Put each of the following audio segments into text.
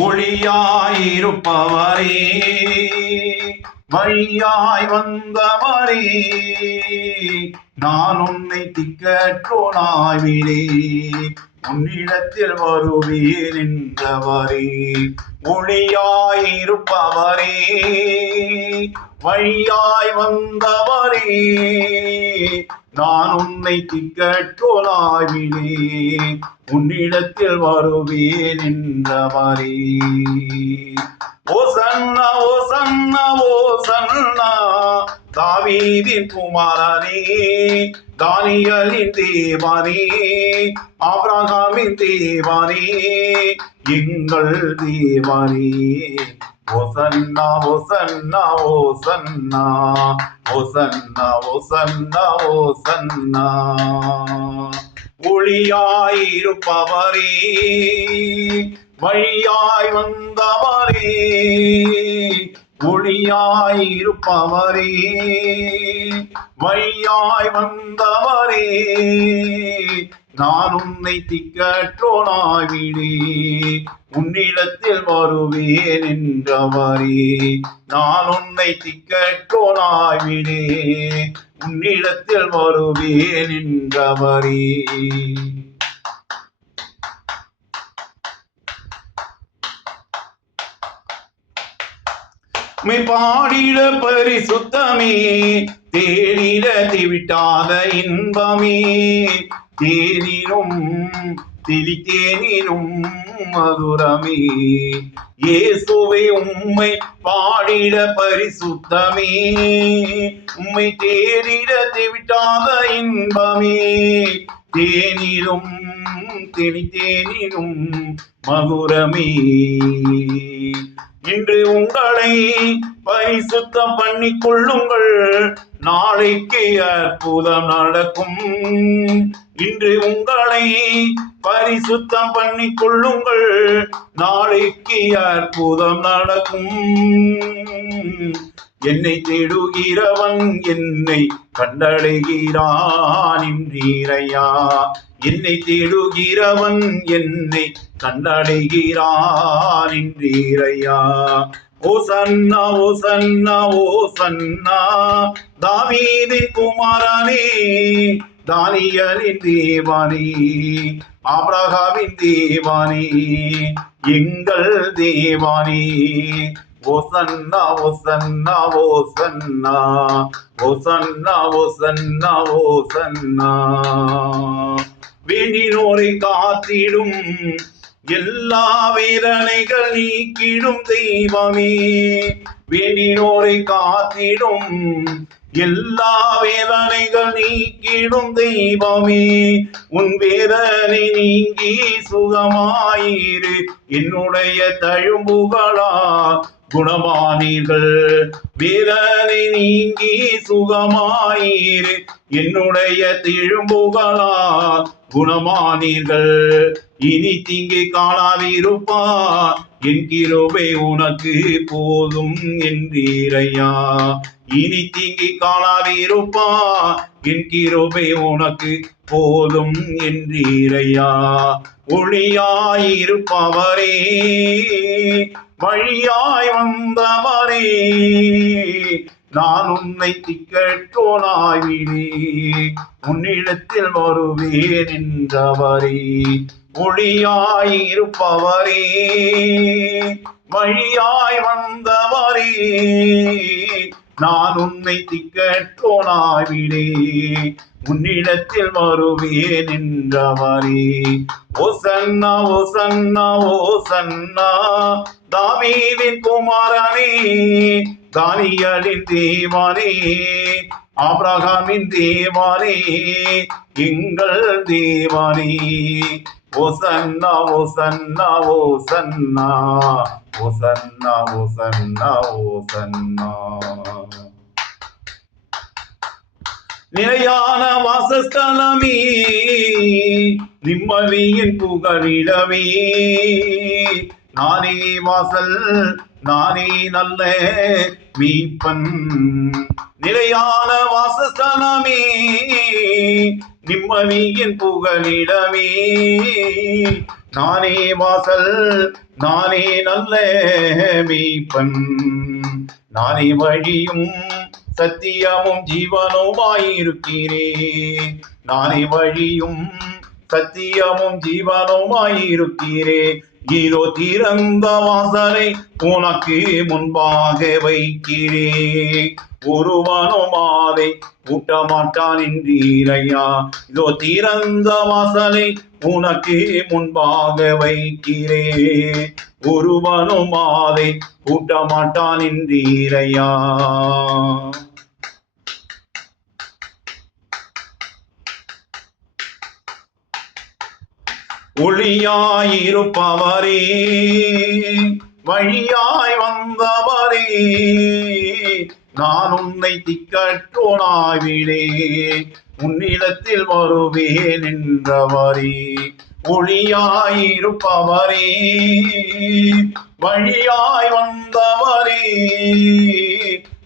ஒளியாயிருப்பவரே, வழியாய் வந்தவரே, நான் உன்னை திக்கற்றோனாய் விடேன், உன்னிடத்தில் வருவேன் என்றவரே. ஒளியாயிருப்பவரே, வழியாய் வந்தவரே, நான் உன்னை திக்கற்றோனாய் விடேன், உன்னிடத்தில் வருவேன் என்றவரே. ஓசன்னா ஓசன்னா ஓசன்னா, தாவீதின் குமாரனே, தானியேலின் தேவனே, ஆபிரகாமின் தேவனே, எங்கள் தேவனே. ஓசன்னா ஓசன்னா ஓசன்னா, ஓசன்னா ஓசன்னா ஓசன்னா. ஒளியாயிருப்பவரே, வழியாய் வந்தவரே, ஒளியாயிருப்பவரே, வழியாய் வந்தவரே, நான் உன்னை திக்கற்றோனாய் விடேன், உன்னிடத்தில் வருவேன் என்றவரே. நான் உன்னை திக்கற்றோனாய் விடேன், உன்னிடத்தில் வருவேன் என்றவரே. பாடிட பரிசுத்தமே, தேடிட திவிட்டாத இன்பமே, தேனினும் திரித்தேனினும் மதுரமே, இயேசுவே உம்மை பாடிட பரிசுத்தமே, உம்மை தேடிட திவிட்டாத இன்பமே, தேனிலும் திரித்தேனினும் மதுரமே. இன்று உங்களை பரிசுத்தம் பண்ணிக் கொள்ளுங்கள், நாளைக்கு அற்புதம் நடக்கும். இன்று உங்களை பரிசுத்தம் பண்ணிக் கொள்ளுங்கள், நாளைக்கு அற்புதம் நடக்கும். என்னை தேடுகிறவன் என்னை கண்டடைகிறான் என்றீரையா. என்னை தேடுகிறவன் என்னை கண்டடைகிறான் என்றீரையா. ஓசன்னா ஓசன்னா ஓசன்னா, தாவீதின் குமாரனே, தானியேலின் தேவனே, ஆபிரகாமின் தேவனே, எங்கள் தேவனே. ஓசன்னா ஓசன்னா ஓசன்னா, ஓசன்னா ஓசன்னா ஓசன்னா. வேண்டினோரை காத்திடும், எல்லா வேதனைகள் நீக்கிடும் தெய்வமே, வேண்டினோரை காத்திடும், எல்லா வேதனைகள் நீக்கிடும் தெய்வமே. உன் வேதனை நீங்கி சுகமாயிரு, என்னுடைய தழும்புகளா குணமானீர்கள். வேதனை நீங்கி சுகமாயிரு, என்னுடைய திரும்புகளா குணமானீர்கள். இனி தீங்கை காணாதிருப்பா, என் கிருபை உனக்கு போதும் என்றீரையா. இனி தீங்கி காணாதிருப்பா, என் கிருபை உனக்கு போதும் என்றீரையா. ஒளியாயிருப்பவரே, வழியாய் வந்தவரே, நான் உன்னை திக்கற்றோனாய் விடேன், உன்னிடத்தில் வருவேன் என்றவரே. ஒளியாயிருப்பவரே, வழியாய் வந்தவரே, நான் உன்னை திக்கற்றோனாய் விடேன், உன்னிடத்தில் வருவேன் என்றவரே. ஓசன்னா ஓசன்னா ஓசன்னா, தாவீதின் குமாரனே, தானியேலின் தேவனே, ஆபிரகாமின் தேவனே, எங்கள் தேவனே. ஓசன்னா ஓசன்னா ஓசன்னா, ஓசன்னா ஓசன்னா ஓசன்னா. நிலையான வாசஸ்தலமே, நிம்மதியின் புகழிடமே, நானே வாசல், நானே நல்ல மீட்பன். நிலையான வாசஸ்தலமே, நிம்மதியின் புகலிடமே. நானே வாசல், நானே நல்ல மேய்ப்பன், நானே வழியும் சத்தியமும் ஜீவனுமாயிருக்கிறேன். நானே வழியும் சத்தியமும் ஜீவனுமாயிருக்கிறேன். இதோ திறந்த வாசலை உனக்கு முன்பாக வைக்கிறேன், ஒருவனும் அதை பூட்டமாட்டான் என்றீரையா. இதோ திறந்த வாசலை உனக்கு முன்பாக வைக்கிறேன், ஒருவனும் அதை பூட்டமாட்டான் என்றீரையா. ஒளியாயிருப்பவரே, வழியாய் வந்தவரே, நான் உன்னை திக்கற்றோனாவிடே, உன்னிடத்தில் வருவேன் என்றவரே. ஒளியாயிருப்பவரே, வழியாய் வந்தவரே,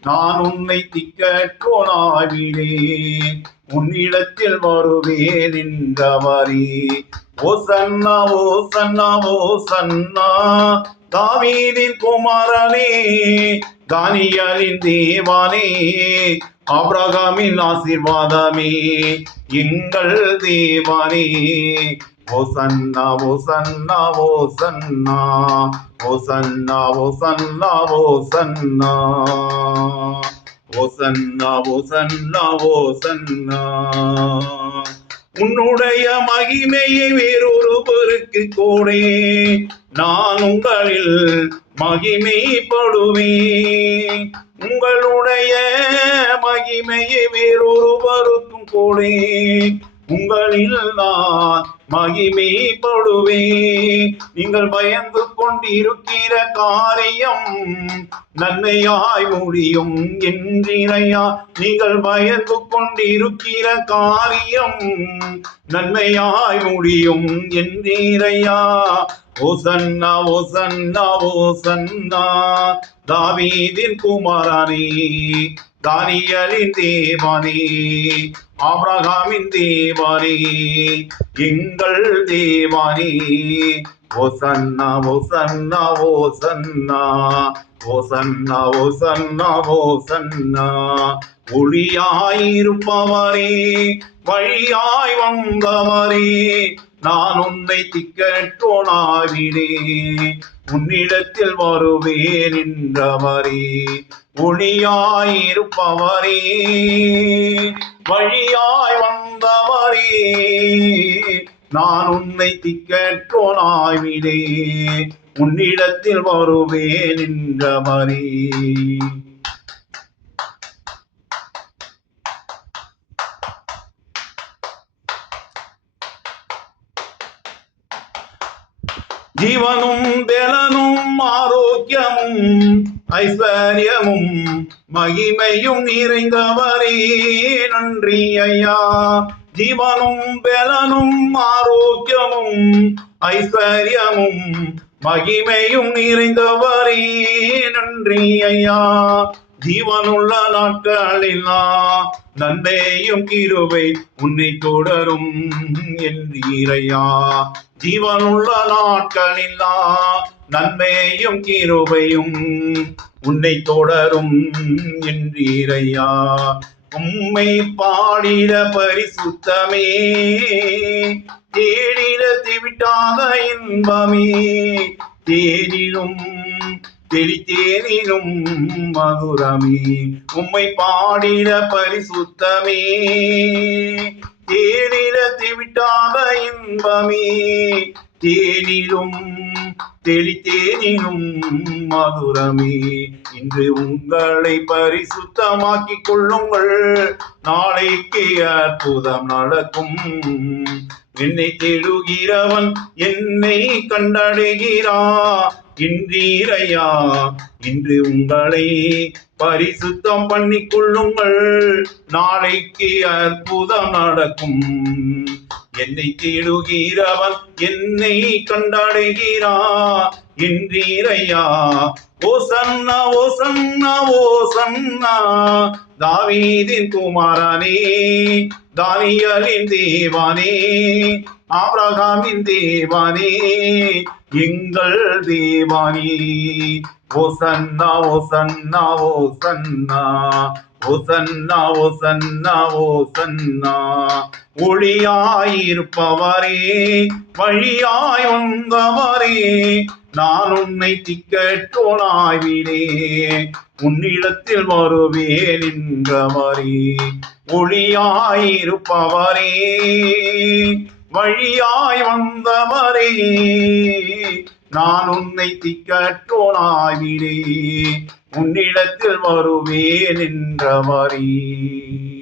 நான் உன்னை திக்கற்றோனாவிடே, உன்னிடத்தில் வருவேன் என்றவரே. ஓசன்னா ஓசன்னா ஓசன்னா, தாவீதின் குமாரனே, தானியேலின் தேவனே, ஆபிரகாமின் ஆசீர்வாதமே, எங்கள் தேவனே. ஓசன்னா ஓசன்னா ஓசன்னா, ஓசன்னா ஓசன்னா ஓசன்னா, ஓசன்னா ஓசன்னா ஓசன்னா. உன்னுடைய மகிமையை வேறொருவருக்கு கோடே, நான் உங்களில் மகிமைப்படுவேன். உங்களுடைய மகிமையை வேறொருவருக்கும் கோடே, உங்களில் நான் மகிமைப்படுவேன். நீங்கள் பயந்து கொண்டிருக்கிற காரியம் நன்மையாய் முடியும் என்றிரையா. நீங்கள் பயந்து கொண்டிருக்கிற காரியம் நன்மையாய் முடியும் என்றிரையா. ஓசன்னா ஓசன்னா ஓசன்னா, தாவீதின் குமாரனே, தானியேலின் தேவனே, ஆபிரகாமின் தேவனே, எங்கள் தேவனே. ஓசன்னா ஓசன்னா ஓசன்னா, ஓசன்னா ஓசன்னா ஓசன்னா. ஒளியாயிருப்பவரே, வழியாய் வந்தவரே, நான் உன்னை திக்கற்றோனாவிடே, உன்னிடத்தில் வருவேன் என்றவரே. ஒளியாயிருப்பவரே, வழியாய் வந்தவரே, நான் உன்னை திக்கற்றோனாவிடே, உன்னிடத்தில் வருவேன் என்றவரே. ஜீவனும் பலனும் ஆரோக்கியமும் ஐஸ்வர்யமும் மகிமையும் நிறைந்தவரே, நன்றி ஐயா. ஜீவனும் பலனும் ஆரோக்கியமும் ஐஸ்வர்யமும் மகிமையும் நிறைந்தவரே, நன்றி ஐயா. ஜீவனுள்ள நாட்களில் நன்மையும் கிருபை உன்னை தொடரும் என்றீரையா. ஜீவனுள்ள நாட்களில் நன்மையும் கிருபையும் உன்னை தொடரும் என்றீரையா. உம்மை பாடிட பரிசுத்தமே, தேடிட திவிட்டாத இன்பமே, தேடிடும் தெளித்தேனிலும் மதுரமே. உம்மை பாடிட பரிசுத்தமே, தேடிட திவிட்டாத இன்பமே, தேனிலும் தெளித்தேனிலும் மதுரமே. இன்று உங்களை பரிசுத்தமாக்கிக் கொள்ளுங்கள், நாளைக்கு அற்புதம் நடக்கும். என்னை தேடுகிறவன் என்னை கண்டடைகிறான் என்றீரையா. இன்று உங்களை பரிசுத்தம் பண்ணிக் கொள்ளுங்கள், நாளைக்கு அற்புதம் நடக்கும். என்னை தேடுகிறவன் என்னை கண்டடைகிறான் என்றீரையா. ஓசன்னா ஓசன்னா ஓசன்னா, தாவீதின் குமாரனே, தானியேலின் தேவனே, ஆபிரகாமின் தேவனே, எங்கள் தேவனே. ஓசன்னா ஓசன்னா ஓசன்னா, ஓசன்னா ஓசன்னா ஓசன்னா. ஒளியாயிருப்பவரே, வழியாய் வந்தவரே, நான் உன்னை திக்கற்றோனாய்வினே, உன்னிடத்தில் வருவேன் என்றவரே. ஒளியாயிருப்பவரே, வழியாய் வந்தவரே, நான் உன்னை திக்கற்றோனாய்வினே, உன்னிடத்தில் வருவேன் என்றவரே.